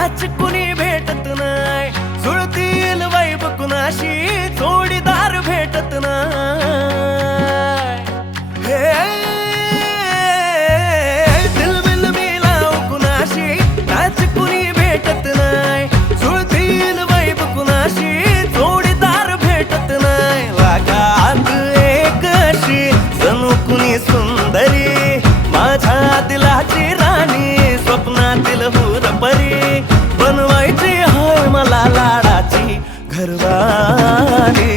Match कुणी भेटत नाही, जुळतील वाईब कुणाशी जोडीदार भेटत नाही. दिल बिल मिलाव कुणाशी मॅच कुणी भेटत नाही, जुळतील वाईब कुणाशी जोडीदार भेटत नाही. वागात एक अशी जणू कुणी सुंदरी, माझ्या दिलाची राणी, स्वप्नातील हुरपरी, बनवायची होय मला लाडाची घरवाली.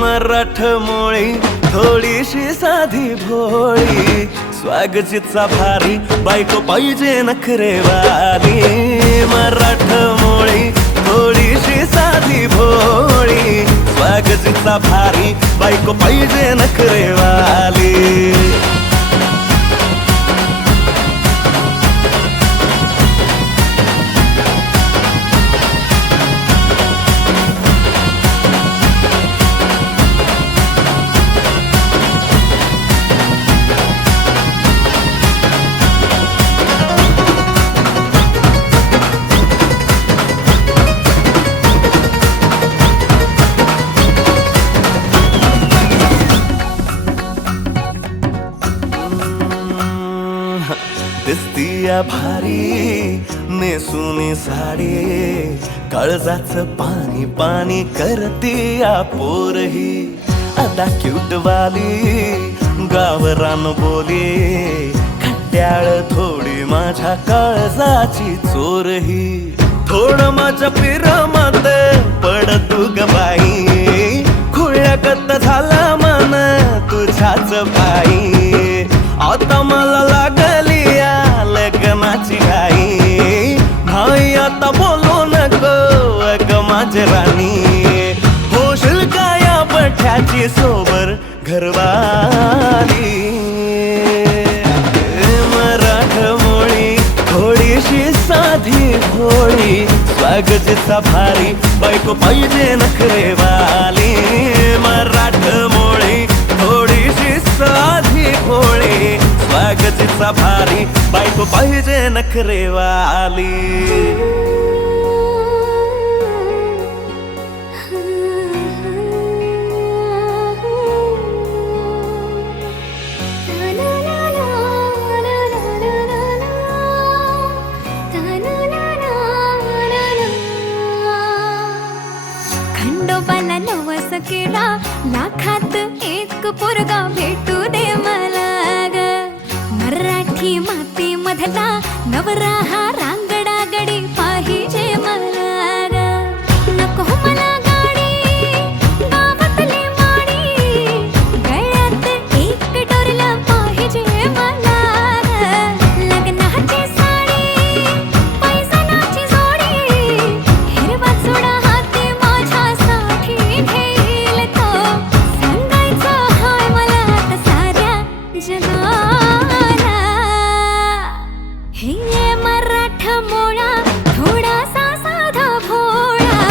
मराठमोळी थोडीशी साधी भोळी, स्वागतीचा भारी बायको पाहिजे नखरेवाली. मराठमोळी थोडीशी साधी भोळी, स्वागतीचा भारी बायको पाहिजे नखरेवाली. दिसतीया भारी नेसुनी साडी, काळजाचं पाणी पाणी करतीया पोरही. आता क्यूट वाली गावरान बोली, खट्याळ थोडी माझ्या काळजाची चोरही. थोडं माझ्या पिरमत पड तू ग बाई, खुळ्यागत झाला मन तुझ्याच पायी. आता मला लागली या लग्नाची घाई, भाई आता बोलू नको अग माझी राणी. होशील का या बठ्याची सोबर घरवाली. मराठमोळी थोडीशी साधी भोळी, स्वागतीचा भारी बायको पाहिजे नखरेवाली. मराठमोळी थोडीशी साधी भोळी, स्वागतीचा भारी बायको पाहिजे नखरेवाली. खंडोबाला नवस केला, लाखात एक पोरगा भेटू दे मला ग. मराठी माती मधला नवरा हा रांगडा गडी पाहिजे मला ग. नको मला गाडी गावातली माडी, गळ्यात एक डोरला पाहिजे मला ग. लग्नाची साडी पैसनाची जोडी, हिरवा चुडा हाती माझ्यासाठी घेईल तो. सांगायचं हाय मला आता साऱ्या जगाला, हे मराठमोळा थोडासा साधा भोळा,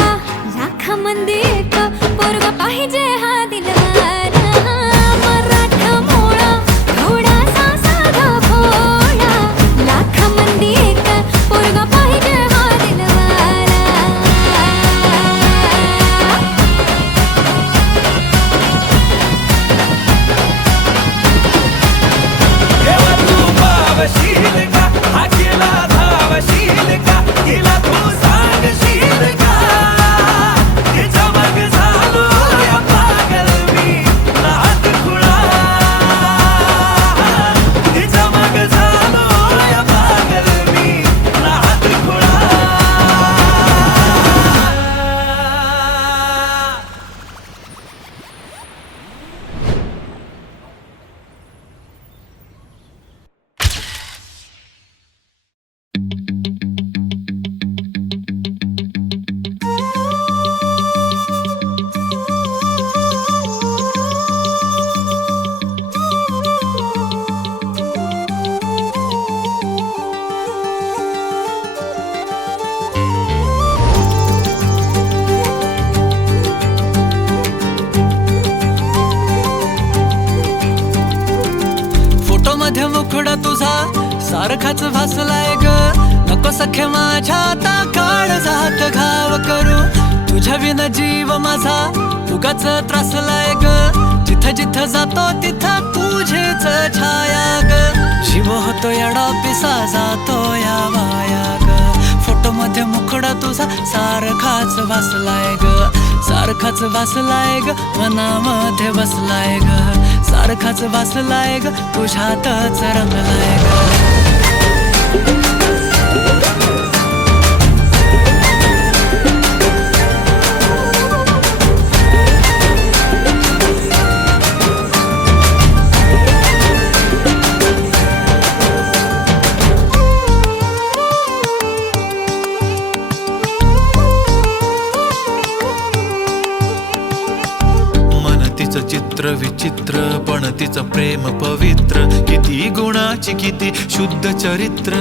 लाखामध्ये एक पोरगा पाहिजे हा दिलवाला. मराठमोळा थोडासा साधा भोळा, लाखामध्ये एक पोरगा पाहिजे हा दिलवाला. देवा तू पावशील का, हा केला धावशील का, हिला तू सांगशील का. तिच्या मग झालो या पागल मी नाद खुळा, तिच्या मग झालो या पागल मी नाद खुळा. मुखडा तुझा सारखाच भासलाय ग. नको सखे माझ्या आता काळ जात घाव करू तुझ्या विना जीव माझा उगाच त्रासलाय ग जिथं जिथं जातो तिथं तुझीच छाया ग जीव होतो येडा पिसा जातो या वाया ग फोटो मध्ये मुखडा तुझा सारखाच बसलाय ग सारखाच बसलाय ग मनामध्ये बसलाय ग सारखाच बसलाय ग तुझ्यातच रंगलाय ग चित्र विचित्र पण तिचं प्रेम पवित्र किती गुणाची किती शुद्ध चरित्र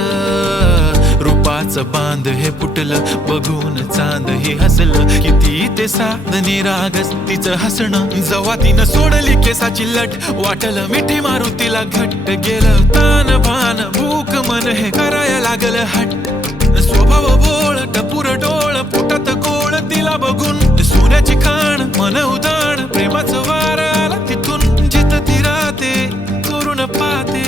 रूपाचं बांध हे फुटलं बघून चांद हे हसलं किती ते साध निरागस तिचं हसणं जवा तिनं सोडली केसाची लट वाटलं मिठी मारू तिला घट्ट गेलं तान भान भूक मन हे करायला लागलं हट्ट स्वभाव बोळ टपूर डोळ पोटात गोळ तिला बघून सोन्याची खाण मन उदाण प्रेमाचं वार आला तिथून जिथं ती राहते करून पाहते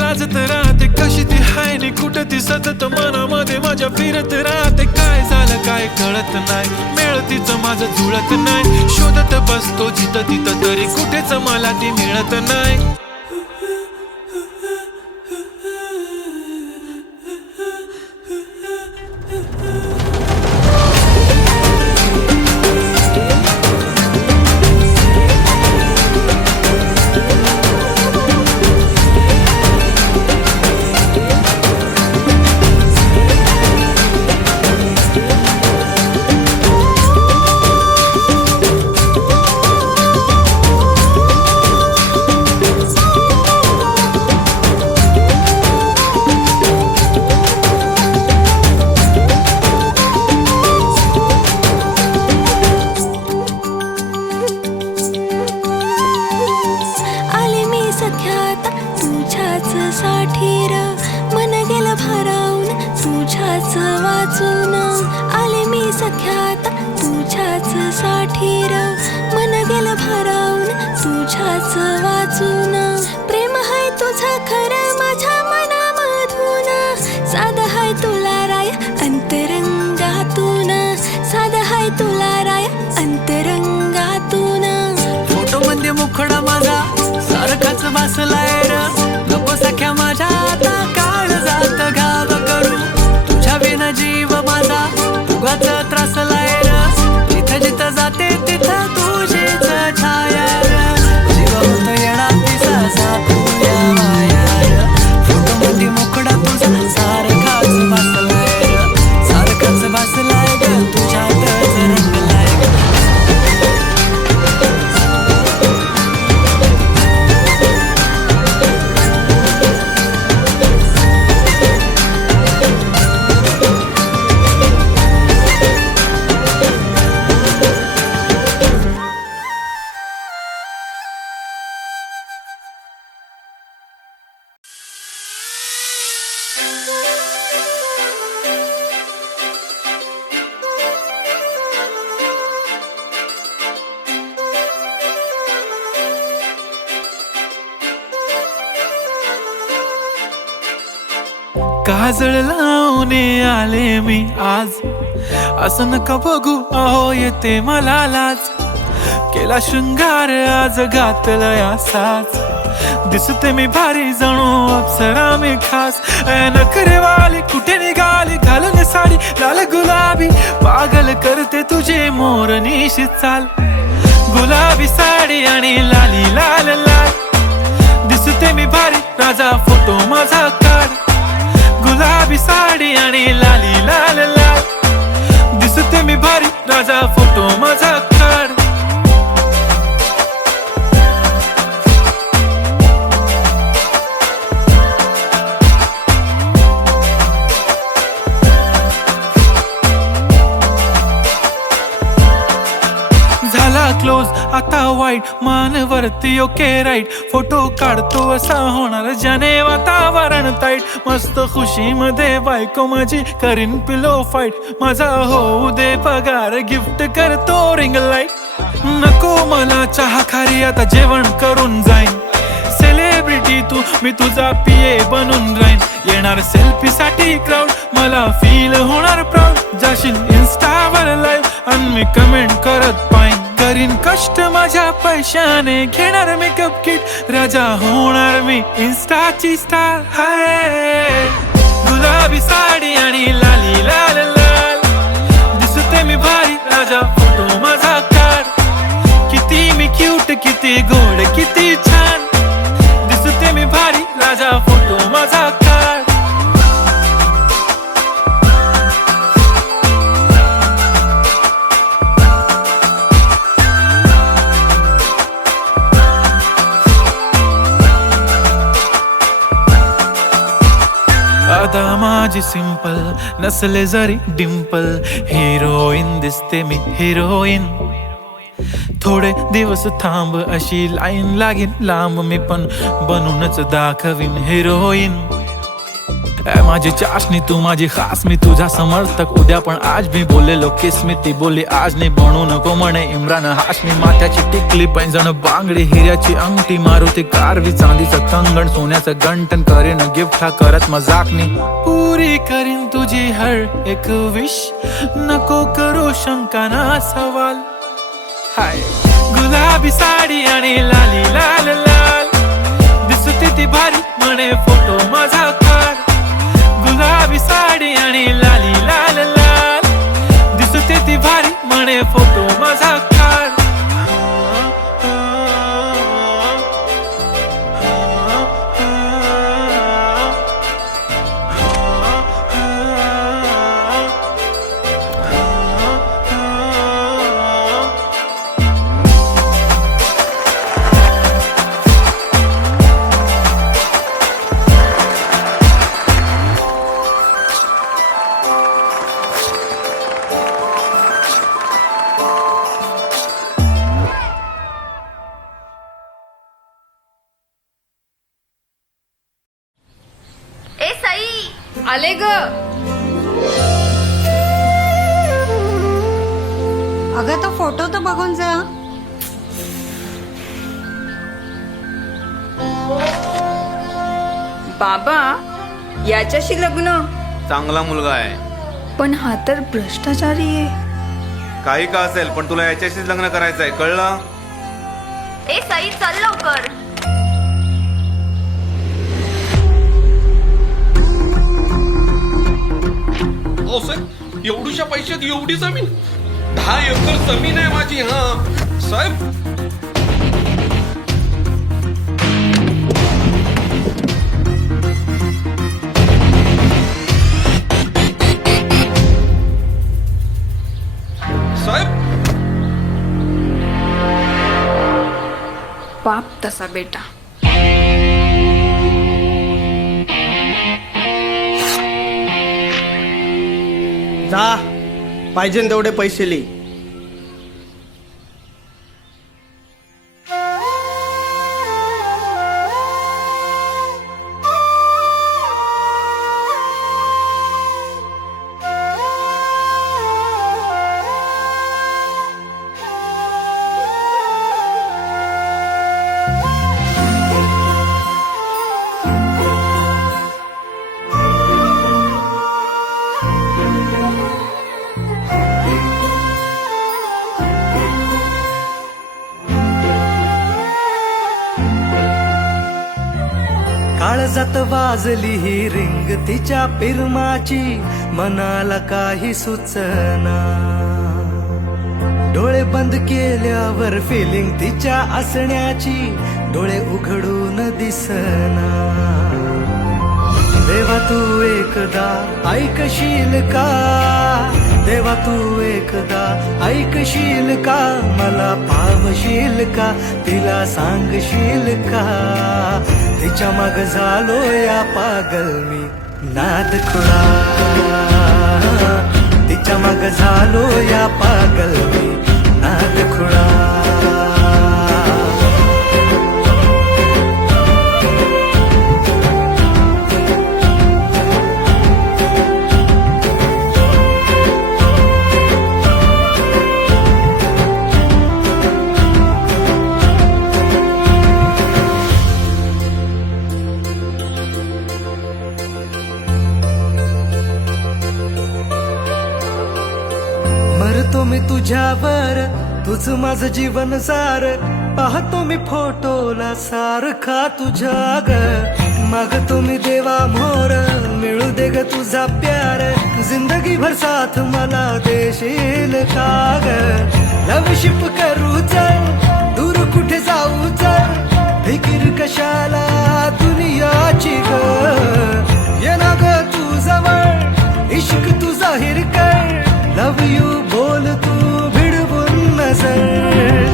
लाजत राहते कशी ती हाय नि कुठं ती सतत मनामध्ये माझ्या फिरत राहते काय झालं काय कळत नाही मेळ तिचं माझं जुळत नाही शोधत बसतो जिथं तिथं तरी कुठेच मला ती मिळत नाही प्रेम हाय तुझं खरं माझ्या मनामधून साधं हाय तुला राय अंतरंगातून साधं हाय तुला राय अंतरंगातून फोटो मध्ये मुखडा माझा सारखाच बसलाय र नको सख्या माझ्या आता काळ जात घाव करू तुझ्या विना जीव माझा उगाच त्रासलाय र जिथं जिथं जाते तिथं तुझीच छाया जीव होतो येडा पिसा जातो या वाया फोटो मध्ये मुखडा तुझा सारखाच बसलाय र सारखाच बसलाय ग तुझ्यातच रंगलाय काजळ लावून आले मी आज असं नका बघू अहो येते मला लाज केला शृंगार आज घातलं असाच दिसते मी भारी जणू अप्सरा मी खास नखरेवाली कुठे निघाली घालून साडी लाल गुलाबी पागल करते तुझे मोरनीशी चाल गुलाबी साडी आणि लाली लाल लाल दिसते मी भारी राजा फोटो माझा काढ गुलाबी साडी आणि लाली लाल लाल दिसते मी भारी राजा फोटो माझा काढ क्लोज आता आता वाईट मानवरती ओके राईट फोटो काढतो असा होणार ज्याने वातावरण ताईट मस्त खुशी मध्ये बायको माझी करीन पिलो फाईट माझा होऊ दे पगार गिफ्ट करतो रिंग लाईट नको मला चहा खारी आता जेवण करून जाईन सेलिब्रिटी तू मी तुझा पिये बनून राहीन येणार सेल्फी साठी क्राऊड मला फील होणार प्राऊड जाशील इन्स्टावर लाईव्ह आणि मी कमेंट करत पाईन करीन कष्ट माझ्या पैशाने घेणार मेकअप किट राजा होणार मी इन्स्टाची स्टार हाय गुलाबी साडी आणि लाली लाल लाल दिसते मी भारी राजा फोटो माझा काढ किती मी क्यूट किती गोड किती छान दिसते मी भारी राजा फोटो माझा काढ आता माझी सिंपल नसले जरी डिंपल हिरोईन दिसते मी हिरोईन थोडे दिवस थांब अशी लाईन लागेल लांब मी पण बनूनच दाखवीन हिरोईन माझी चाशनी तू माझी खास मी तुझा समर्थक उद्या पण आज मी बोलेलो किस मी ती बोली आज नाही बनू नको म्हणे इम्रान हाशमी माथ्याची टिकली पैंजण बांगडी हिऱ्याची अंगठी मारुती कारवी चांदीचं कंगण सोन्याचं गंटन करीन गिफ्ट हा करत मजाकनी पुरी करीन तुझी हर एक विश नको करू शंका ना सवाल हाय गुलाबी साडी आणि लाली लाल लाल दिसते ती भारी म्हणे फोटो माझा काढ गुलाबी साडी आणि लाली लाल लाल दिसते ती भारी म्हणे फोटो माझा काढ आले ग अगं तो फोटो तर बघून जा बाबा याच्याशी लग्न चांगला मुलगा आहे पण हा तर भ्रष्टाचारी आहे काही का असेल पण तुला याच्याशीच लग्न करायचंय कळलं ए साई चल लवकर ओ साहेब एवढ्याशा पैशात एवढी जमीन 10 एकर जमीन आहे माझी हा साहेब साहेब बाप तसा बेटा जा पाहिजे तेवढे पैसे लिही काळजात वाजली ही रिंग तिच्या पिरमाची मनाला काही सुचना डोळे बंद केल्यावर फिलिंग तिच्या असण्याची डोळे उघडून दिसना देवा तू एकदा ऐकशील का देवा तू एकदा ऐकशील का मला पावशील का तिला सांगशील का तिच्या माग झालो या पागल मी नाद खुळा तिच्या माग झालो या पागल मी नाद खुळा मागतो मी तुझ्यावर, तुझ माझं जीवन सार. पाहतो मी फोटोला सारखा तुझ्या ग. मागतो मी देवा मोर, मिळू दे ग तुझा प्यार. जिंदगी भर साथ मला देशील का ग. लवशिप करू चल, दूर कुठे जाऊ चल. फिकीर कशाला दुनियाची ग. ये ना ग तू जवळ, इश्क तू जाहीर कर. लव यू बोल तू भिडवून नजर.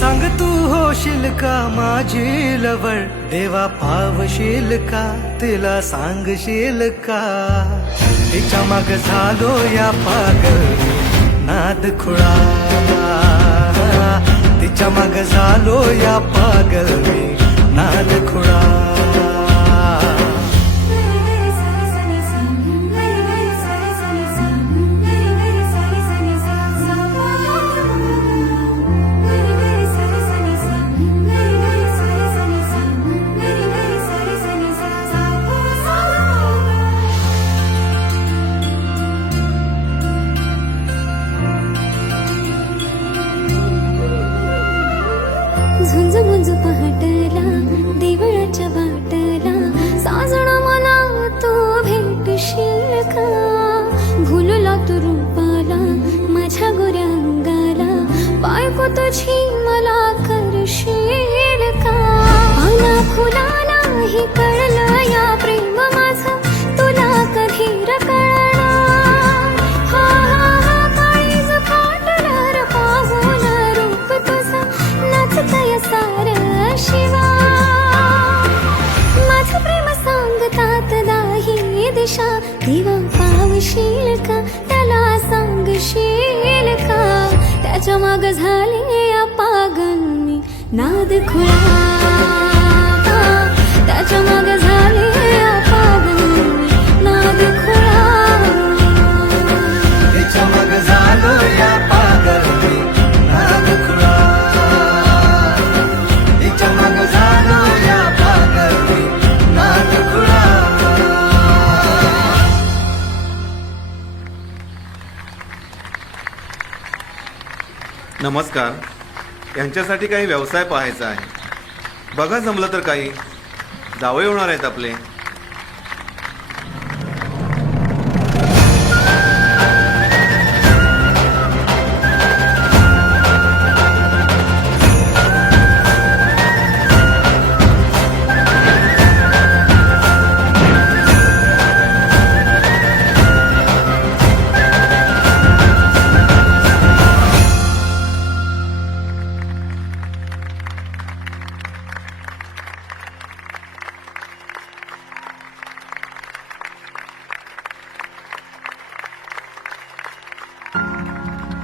सांग तू होशील का माझी लवळ. देवा पावशील का, तिला सांगशील का. तिच्या माग झालो या पागल नाद खुळा. तिच्या माग झालो या पागल मी नाद खुळा. झुंज मुंज पहाटला देवळाच्या वाटला. साजणा मला तू भेटशील का. भुलला तू रूपाला माझ्या गोऱ्या अंगाला. बायको तुझी मला करशील का. पाना फुलाला ही कळलं या प्रेम माझं तुला कधी कळणार. हा हा हा काळीज फाटलं पाहून रूप तुझं नाचतय सार शिवा. माझं प्रेम सांगतात दाही दिशा. देवा पावशील का, त्याला सांगशील का. त्याच्या माग झाले या पागल मी नाद खुळा. त्याच्या माग झाले या पागल मी नाद खुळा. तिच्या माग झालो या पागल मी नाद खुळा. तिच्या माग झालो या पागल मी नाद खुळा. नमस्कार. यांच्यासाठी काही व्यवसाय पाहायचा आहे. बघा जमलं तर काही. जावई होणार आहेत आपले.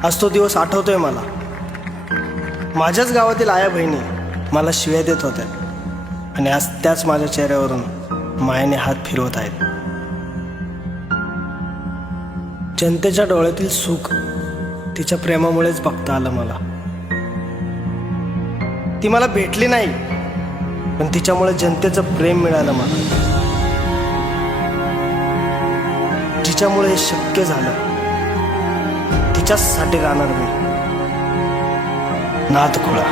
आज तो दिवस आठवतोय मला. माझ्याच गावातील आया बहिणी मला शिव्या देत होत्या आणि आज त्याच माझ्या चेहऱ्यावरून मायेने हात फिरवत आहेत. जनतेच्या डोळ्यातील सुख तिच्या प्रेमामुळेच बघता आलं मला. ती मला भेटली नाही, पण तिच्यामुळे जनतेचं प्रेम मिळालं मला. जिच्यामुळे हे शक्य झालं तिच्यासाठी राहणार मी नाद खुळा.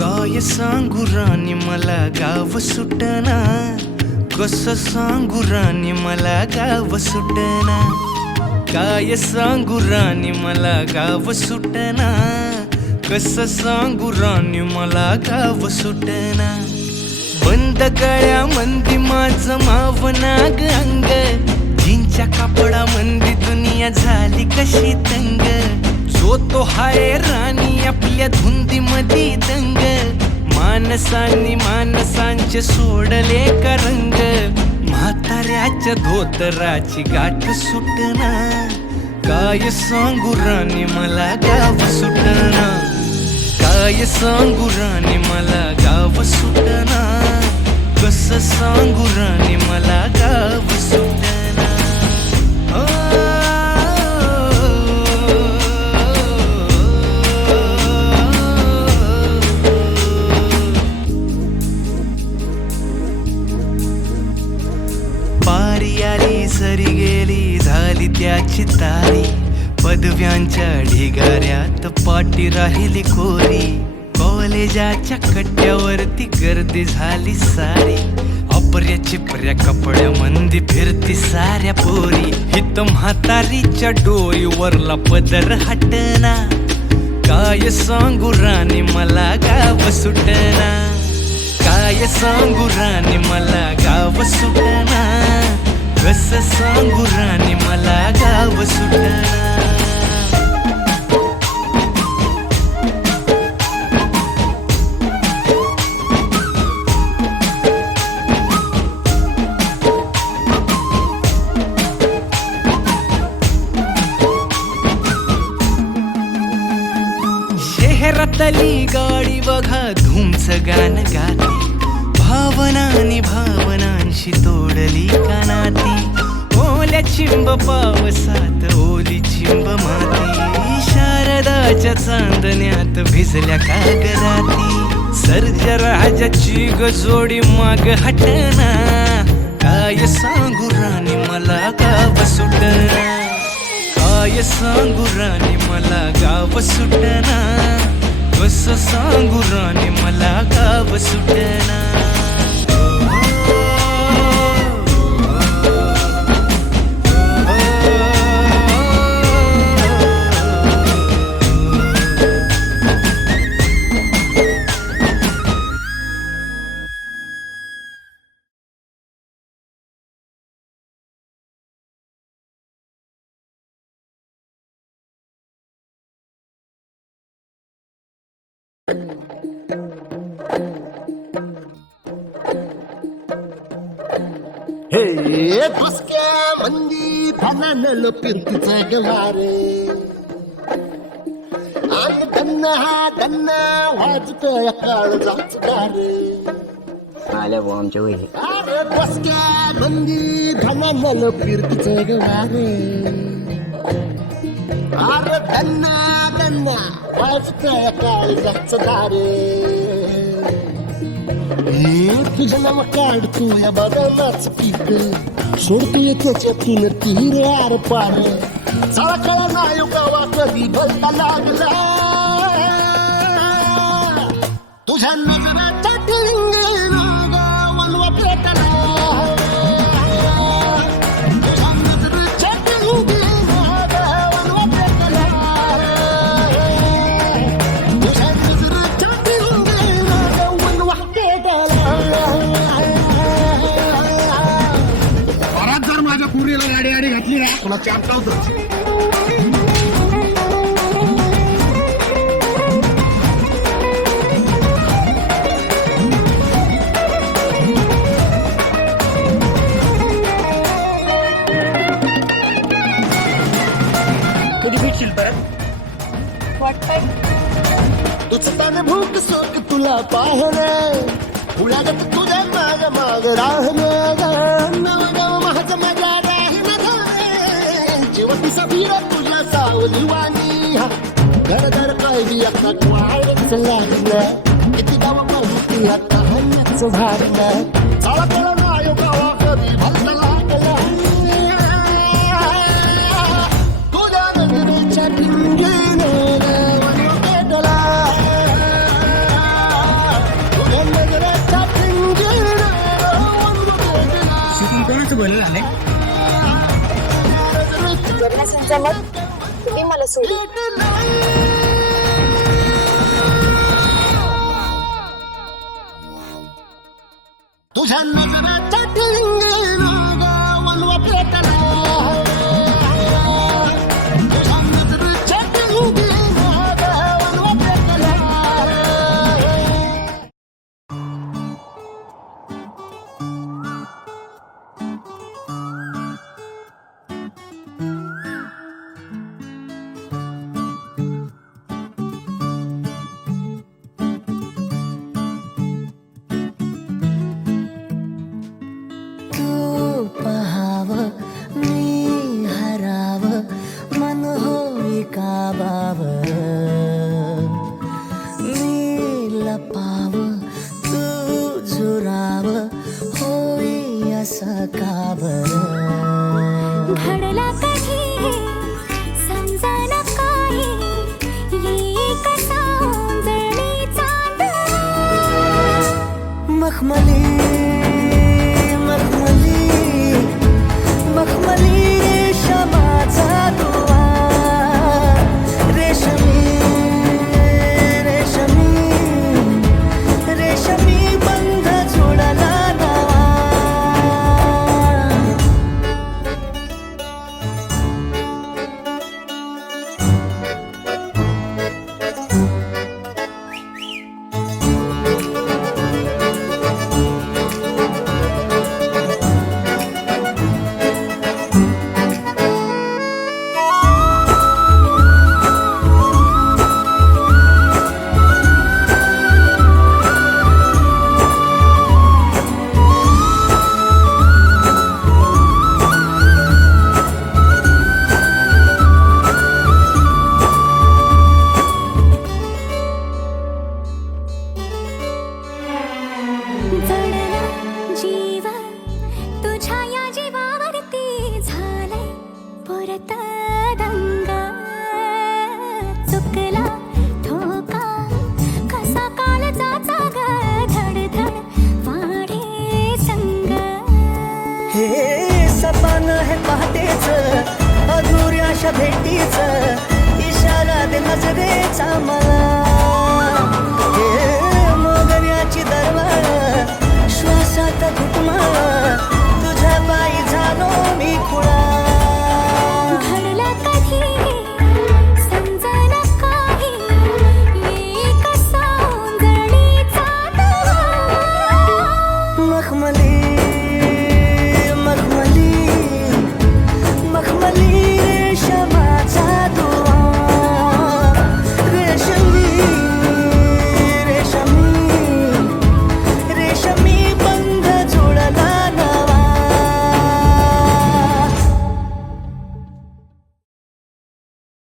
काय सांगू राणी मला गाव सुटना. कसं सांगू राणी मला गाव सुटना. काय सांगू राणी मला गाव सुटना. कसं सांगू राणी मला गाव सुटना. बंद गळ्या मंदी माझं मावनाग अंग, जीनच्या कापडा मंदी दुनिया झाली कशी तंग, जो तो हाय राणी आपल्या धुंदी मधी दंग, मानसांनी मानसांचे सोडले का रंग, म्हाताऱ्याच्या धोतराची गाठ सुटना, काय सांगू राणी मला गाव सुटना, काय सांगू राणी मला गाव सुटना, कसं सांगू राणी मला गाव सुटना. पारी आली सरी गेली झाली त्याची तारी, पदव्यांच्या ढिगाऱ्यात पाठी राहिली कोरी, कॉलेजाच्या कट्ट्यावरती गर्दी झाली सारी, अपर्या चिपऱ्या कपड्या मंदी फिरती साऱ्या पोरी, हित म्हातारीच्या डोईवरला पदर हटना, काय सांगू राणी मला गाव सुटना, काय सांगू राणी मला गाव सुटना, कसं सांगू राणी मला गाव सुटना. शहरातली गाडी बघा धूमचं गाणं गाती, भावनानी भावनांशी तोडली कानाती, ओल्या चिंब पावसात ओली चिंब माती, शारदाच्या चांदण्यात भिजल्या कागदाती, सर्जा राजाची गजोडी माग हटना, काय सांगू राणी मला गाव सुटना, काय सांगू राणी मला गाव सुटना, कसं सांगू राणी मला गाव सुटना. हे फसक्या मंदी फनानल पिरतीचं गवारे, आणि त्यांना हा त्यांना वाजतोय काळ जाच गारे, आल्या भाऊ आमच्या वही. अरे फसक्या मंदी फनानल पिरतीचं गवारे, अरे त्यांना वाजतोय काळ जाच गारे, तुझं नाव काढतो या बदलाच पीक, सोडतोय त्याच्यातून तीर आर पार, चला कळा नाही गावा कधी भलता लागला, तुझ्या नगराच्या टिंगेला गावनवा पेटला, तुझ्या नगराच्या टिंगेला गावनवा पेटला, तुझ्या नगराच्या टिंगेला गावनवा पेटला. परत जर माझ्या पुरीला गाडी गाडी घातली ना तुला चापटावतो. कधी भेटशील परत वाटतंय तुझं भूक सोक तुला पाहणं, फुलागत तुझ्या माग माग राहणं, नवगाव माझं मजा राहणं, जीवती सभीर तुझ्या सावली वाणी, घर घर काय बी आता वाढत लागलं, किती गाव माहिती आता हल्ल्याचं भारणं, चाला कळा नाही गावा कधी भलता लागला, तुझ्या नजरेच्या टिंगीनं गावानं पेटला, तुझ्या नजरेच्या टिंगीनं गावानं पेटला. कोणाचं बोलणं झालंय तुम्ही मला सोडून तुझ्या नजराच्या ठिणगीनं ग वनवा पेटला तुझ्या नजरेच्या ठिणगीनं ग वनवा पेटला तू पहाव मी हराव मन होई काबाव मी लपाव तू झुराव होई असं का बरं घडला कधी समजना काही ये कसा ओंजळी चांद मखमली मखमली मखमली रेशमाचा दुवा रेशमी रेशमी रेशमी बंध जोडला नवा जडला जीव तुझ्या या जीवावरती झालंय परत दंग चुकला ठोका कसा काळजाचा ग धडधड वाढे संग हे सपान है पहाटेच अधुऱ्याशा भेटीच इशारा दे नजरेचा मला हे मोगऱ्याची दरवाळ श्वासात घुटमाळ तुझ्या पायी झालो मी खुळा घडला कधी समजना काही ये कसा ओंजळीचा दवा मखमली मखमली मखमली रेशमाचा दुवा रेशमी रेशमी रेशमी बंध जोडला नवा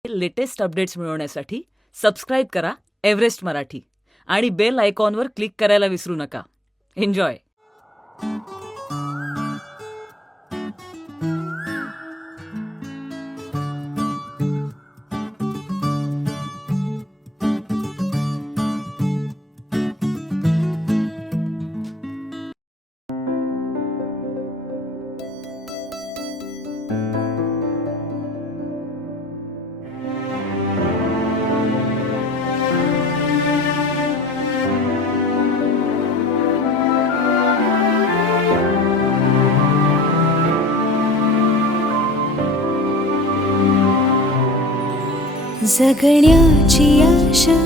लेटेस्ट अपडेट्स मिळवण्यासाठी सबस्क्राईब करा एव्हरेस्ट मराठी आणि बेल आयकॉनवर क्लिक करायला विसरू नका. एन्जॉय. जगण्याची आशा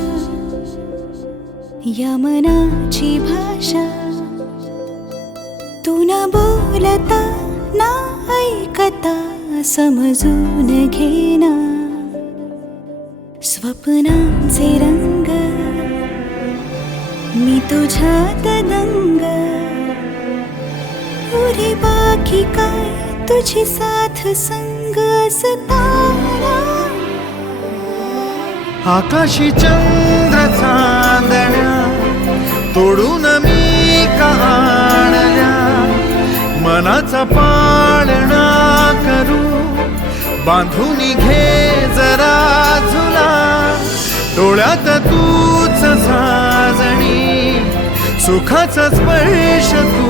या मनाची भाषा तू न बोलता ना ऐकता समजून घेना स्वप्नांचे रंग मी तुझ्यात दंग उरे बाकी काय तुझी साथ संग असताना आकाशी चंद्र चांदण्या तोडून मी का आणल्या मनाचा पाळणा करू बांधून घे जरा झुला डोळ्यात तूच साजणी सुखाचा स्पर्श तू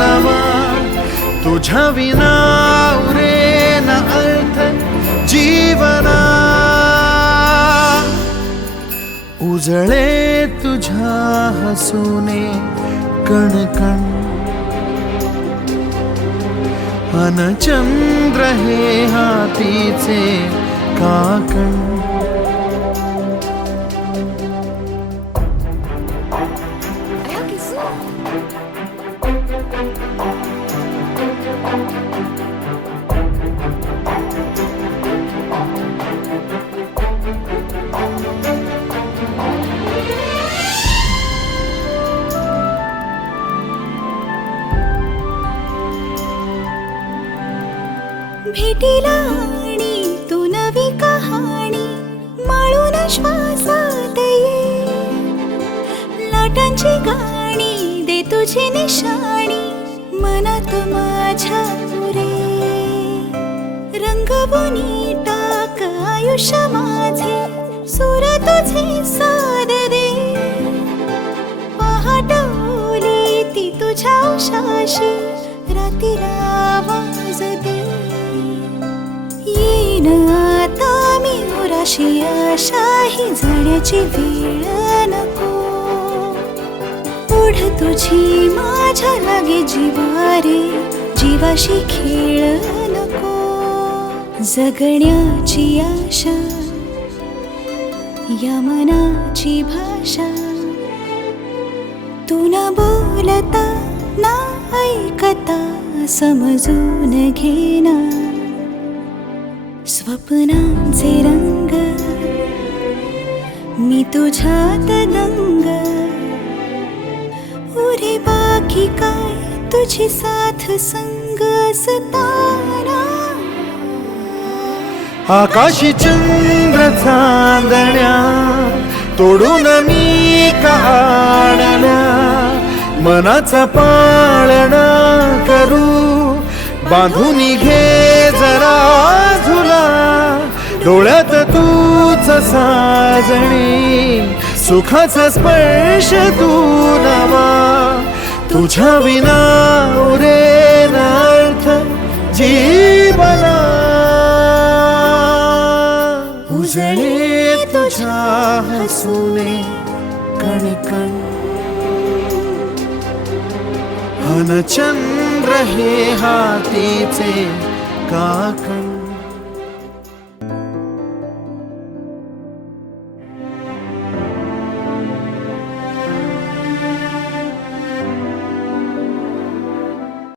नवा तुझ्या विना उरेन अर्थ जीवना उजळे तुझ्या हसूने कण कण अन चंद्र हे हातीचे काकण. भेटीला आणि तू नवी कहाणी माळून श्वासात ये. लाटांची गाणी दे तुझी निशाणी मनात माझ्या रे. रंगवून टाक आयुष्य माझे सूर तुझे साद दे. पहाट ओली ती तुझ्या उशाशी रातीला आवाज दे. येईन आता मी उराशी आशाही जाण्याची वेळ नको. ओढ तुझी माझ्या लागे जीवारे जीवाशी खेळ नको. जगण्याची आशा या मनाची भाषा तू न बोलता ना ऐकता समजून घेना. स्वप्नांचे रंग मी तुझ्यात दंग. उरे बाकी काय तुझी साथ संग असताना. आकाशी चंद्र चांदण्या तोडून मी काढल्या. मनाचा पाळणा करू बांधून घे जरा झुला. डोळ्यात तूच साजणी सुखाचा स्पर्श तू नवा. तुझ्या विना उरेन अर्थ जीवना. उजळे तुझ्या हसूने कणकण. अन चंद्र हे हातीचे काकण.